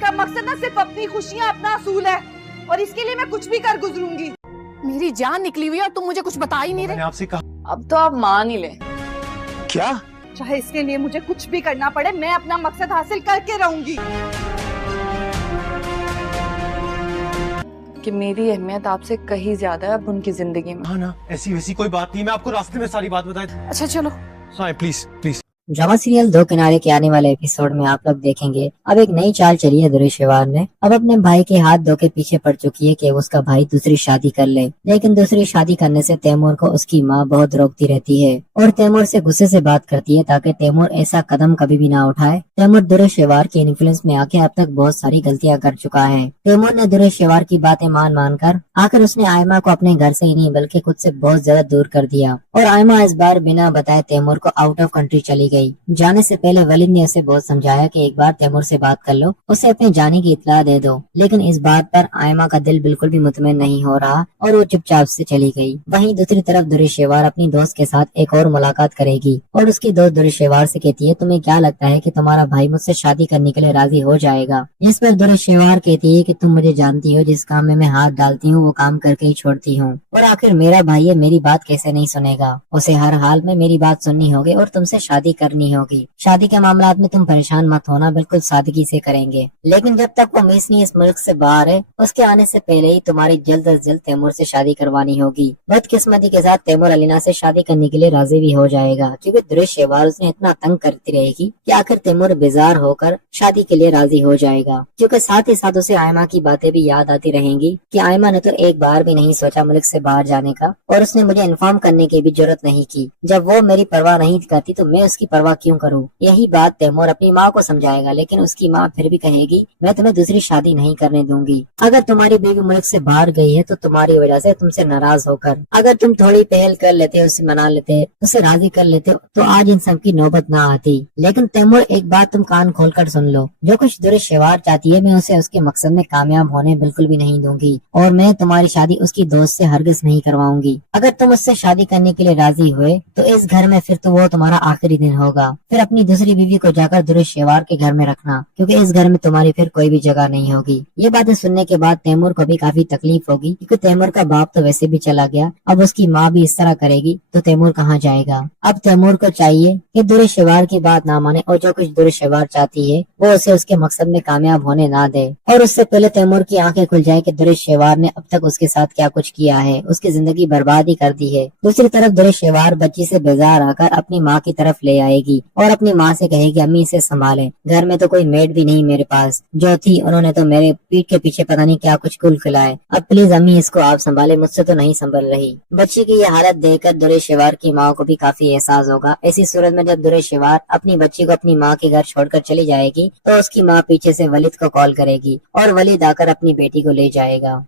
इसका मकसद ना सिर्फ अपनी खुशियाँ, अपना असूल है, और इसके लिए मैं कुछ भी कर गुजरूंगी। मेरी जान निकली हुई है और तुम मुझे कुछ बता ही नहीं रहे। मैंने आपसे कहा। अब तो आप मान ही ले, क्या? चाहे इसके लिए मुझे कुछ भी करना पड़े, मैं अपना मकसद हासिल करके रहूंगी। कि मेरी अहमियत आपसे कहीं ज्यादा है अब उनकी जिंदगी में। हाँ ना, ऐसी वैसी कोई बात नहीं, मैं आपको रास्ते में सारी बात बताई। अच्छा चलो। हाँ प्लीज प्लीज। ड्रामा सीरियल दो किनारे के आने वाले एपिसोड में आप लोग देखेंगे अब एक नई चाल चली है दुरेशेवार ने। अब अपने भाई के हाथ धो के पीछे पड़ चुकी है कि उसका भाई दूसरी शादी कर ले, लेकिन दूसरी शादी करने से तैमूर को उसकी माँ बहुत रोकती रहती है और तैमूर से गुस्से से बात करती है ताकि तैमूर ऐसा कदम कभी भी ना उठाए। तैमूर दुरेशेवार के इन्फ्लुएंस में आके अब तक बहुत सारी गलतियाँ कर चुका है। तैमूर ने दुरेशेवार की बातें मान कर आखिर उसने आयमा को अपने घर से ही नहीं बल्कि खुद से बहुत ज्यादा दूर कर दिया और आयमा इस बार बिना बताए तैमूर को आउट ऑफ कंट्री चली गई। जाने से पहले वलीद ने उसे बहुत समझाया कि एक बार तैमूर से बात कर लो, उसे अपने जाने की इत्तला दे दो, लेकिन इस बात पर आयमा का दिल बिल्कुल भी मुतमईन नहीं हो रहा और वो चुपचाप से चली गई। वहीं दूसरी तरफ दुरेशेवार अपनी दोस्त के साथ एक और मुलाकात करेगी और उसकी दोस्त दुरेशेवार से कहती है तुम्हें क्या लगता है कि तुम्हारा भाई मुझसे शादी करने के लिए राजी हो जाएगा। इस पर दुरेशेवार कहती है कि तुम मुझे जानती हो, जिस काम में मैं हाथ डालती हूँ वो काम करके ही छोड़ती हूँ, और आखिर मेरा भाई है, मेरी बात कैसे नहीं सुनेगा, उसे हर हाल में मेरी बात सुननी होगी और तुमसे शादी करनी होगी। शादी के मामलात में तुम परेशान मत होना, बिल्कुल सादगी से करेंगे, लेकिन जब तक वो मिसनी इस मुल्क से बाहर है उसके आने से पहले ही तुम्हारी जल्द अज जल्द तैमूर से शादी करवानी होगी। बदकिस्मती के साथ तैमूर अलीना से शादी करने के लिए राजी भी हो जाएगा क्योंकि दुरेशेवार उसने इतना तंग करती रहेगी कि आखिर तैमूर बेजार होकर शादी के लिए राजी हो जाएगा, क्योंकि साथ ही साथ उसे आयमा की बातें भी याद आती रहेंगी कि आयमा ने तो एक बार भी नहीं सोचा मुल्क से बाहर जाने का और उसने मुझे इन्फॉर्म करने की भी जरूरत नहीं की। जब वो मेरी परवाह नहीं करती तो मैं उसकी परवाह क्यों करूँ। यही बात तैमूर अपनी माँ को समझाएगा, लेकिन उसकी माँ फिर भी कहेगी मैं तुम्हें दूसरी शादी नहीं करने दूंगी। अगर तुम्हारी बीवी मुल्क से बाहर गई है तो तुम्हारी वजह से तुमसे नाराज होकर अगर तुम थोड़ी पहल कर लेते, उसे मना लेते, उसे राजी कर लेते तो आज इन सब की नौबत ना आती। लेकिन तैमूर एक बात तुम कान खोल कर सुन लो, जो कुछ दुरेशेवार चाहती है मैं उसे उसके मकसद में कामयाब होने बिल्कुल भी नहीं दूंगी और मैं तुम्हारी शादी उसकी दोस्त से हरगिज नहीं करवाऊंगी। अगर तुम उससे शादी करने के लिए राजी हुए तो इस घर में फिर तो वो तुम्हारा आखिरी दिन होगा। फिर अपनी दूसरी बीवी को जाकर दुरेशेवार के घर में रखना, क्योंकि इस घर में तुम्हारी फिर कोई भी जगह नहीं होगी। ये बातें सुनने के बाद तैमूर को भी काफी तकलीफ होगी क्योंकि तैमूर का बाप तो वैसे भी चला गया, अब उसकी माँ भी इस तरह करेगी तो तैमूर कहाँ जाएगा। अब तैमूर को चाहिए कि दुरेशेवार की बात ना माने और जो कुछ दुरेशेवार चाहती है वो उसे उसके मकसद में कामयाब होने ना दे। और उससे पहले तैमूर की आंखें खुल जाए कि दुरेशेवार ने अब तक उसके साथ क्या कुछ किया है, उसकी जिंदगी बर्बाद ही कर दी है। दूसरी तरफ दुरेशेवार बच्ची से बेजार आकर अपनी माँ की तरफ ले आएगी और अपनी माँ से कहेगी अम्मी इसे संभाले, घर में तो कोई मेड भी नहीं मेरे पास, जो थी उन्होंने तो मेरे पीठ के पीछे पता नहीं क्या कुछ कुल खिलाए, अब प्लीज अम्मी इसको आप संभाले, मुझसे तो नहीं संभल रही। बच्ची की यह हालत देखकर दुरेशेवार की माँ को भी काफी एहसास होगा। ऐसी सूरत में जब दुरेशेवार अपनी बच्ची को अपनी माँ के घर छोड़कर चली जाएगी तो उसकी माँ पीछे से वलीद को कॉल करेगी और वलीद आकर अपनी बेटी को ले जाएगा।